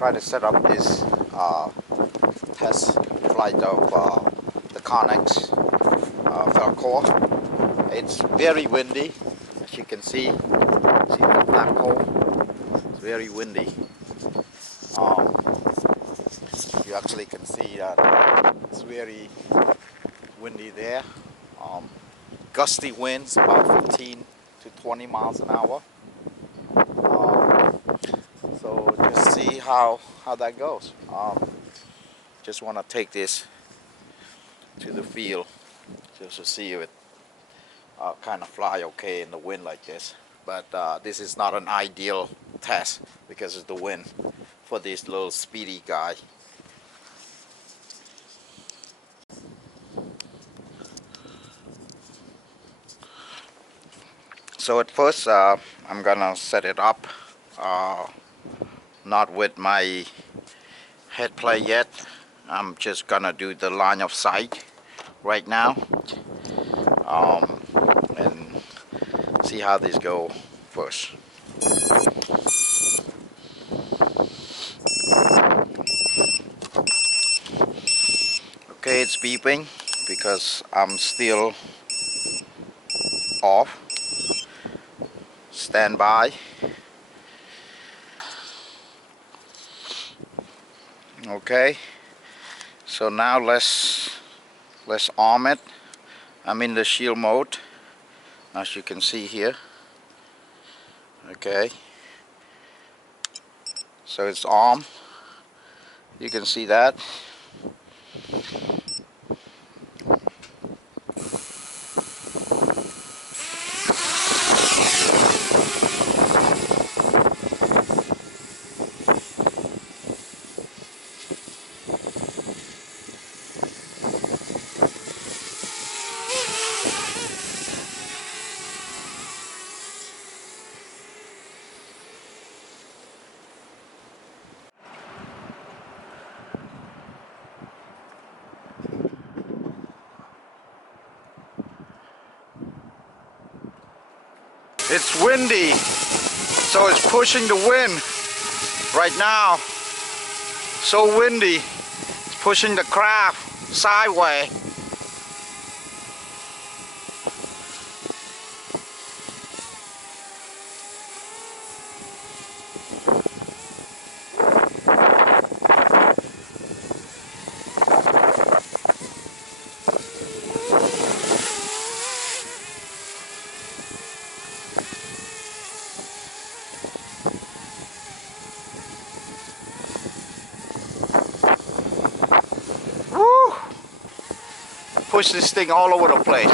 try to set up this test flight of the Connex Falcore. It's very windy, as you can see. See the black hole? It's very windy. You actually can see that it's very windy there. Gusty winds about 15 to 20 miles an hour. So just see how that goes. Just want to take this to the field just to see if it kind of fly okay in the wind like this. But this is not an ideal test because of the wind for this little speedy guy. So at first I'm gonna set it up not with my head play yet. I'm just gonna do the line of sight right now and see how this go first. Okay, it's beeping because I'm still off. Stand by. Okay, so now let's arm it. I'm in the shield mode, as you can see here. Okay, so it's armed. You can see that. It's windy, so it's pushing the wind right now. So windy, it's pushing the craft sideways. Push this thing all over the place.